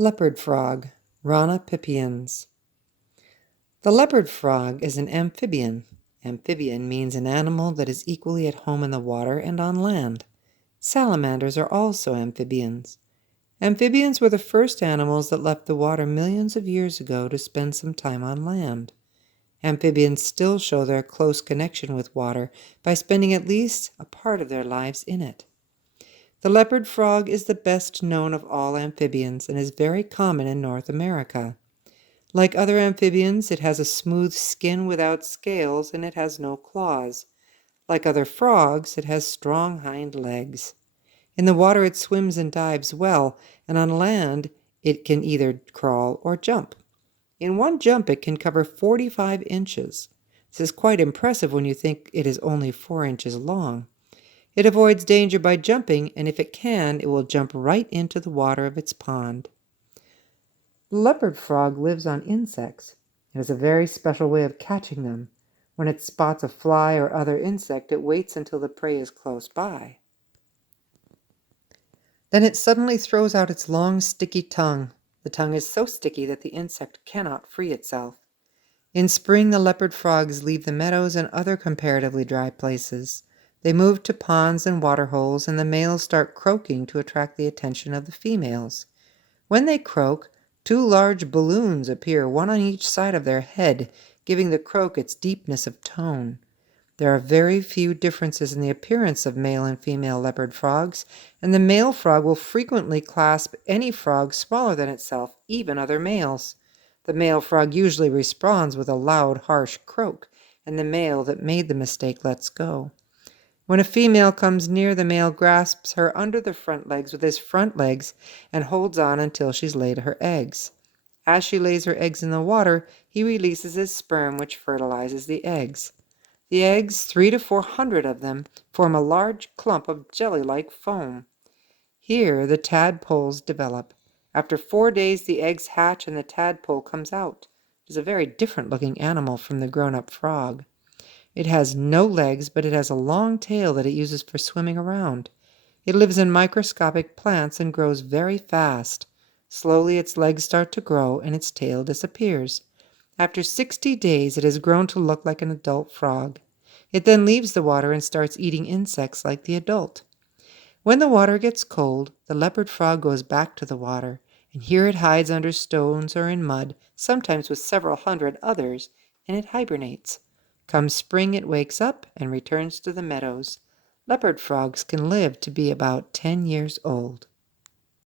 Leopard frog, Rana pipiens. The leopard frog is an amphibian. Amphibian means an animal that is equally at home in the water and on land. Salamanders are also amphibians. Amphibians were the first animals that left the water millions of years ago to spend some time on land. Amphibians still show their close connection with water by spending at least a part of their lives in it. The leopard frog is the best known of all amphibians and is very common in North America. Like other amphibians, it has a smooth skin without scales and it has no claws. Like other frogs, it has strong hind legs. In the water, it swims and dives well, and on land, it can either crawl or jump. In one jump, it can cover 45 inches. This is quite impressive when you think it is only 4 inches long. It avoids danger by jumping, and if it can, it will jump right into the water of its pond. The leopard frog lives on insects. It has a very special way of catching them. When it spots a fly or other insect, it waits until the prey is close by. Then it suddenly throws out its long, sticky tongue. The tongue is so sticky that the insect cannot free itself. In spring, the leopard frogs leave the meadows and other comparatively dry places. They move to ponds and water holes, and the males start croaking to attract the attention of the females. When they croak, 2 large balloons appear, one on each side of their head, giving the croak its deepness of tone. There are very few differences in the appearance of male and female leopard frogs, and the male frog will frequently clasp any frog smaller than itself, even other males. The male frog usually responds with a loud, harsh croak, and the male that made the mistake lets go. When a female comes near, the male grasps her under the front legs with his front legs and holds on until she's laid her eggs. As she lays her eggs in the water, he releases his sperm, which fertilizes the eggs. The eggs, 300 to 400 of them, form a large clump of jelly-like foam. Here the tadpoles develop. After 4 days, the eggs hatch and the tadpole comes out. It is a very different-looking animal from the grown-up frog. It has no legs, but it has a long tail that it uses for swimming around. It lives in microscopic plants and grows very fast. Slowly its legs start to grow and its tail disappears. After 60 days, it has grown to look like an adult frog. It then leaves the water and starts eating insects like the adult. When the water gets cold, the leopard frog goes back to the water, and here it hides under stones or in mud, sometimes with several hundred others, and it hibernates. Come spring, it wakes up and returns to the meadows. Leopard frogs can live to be about 10 years old.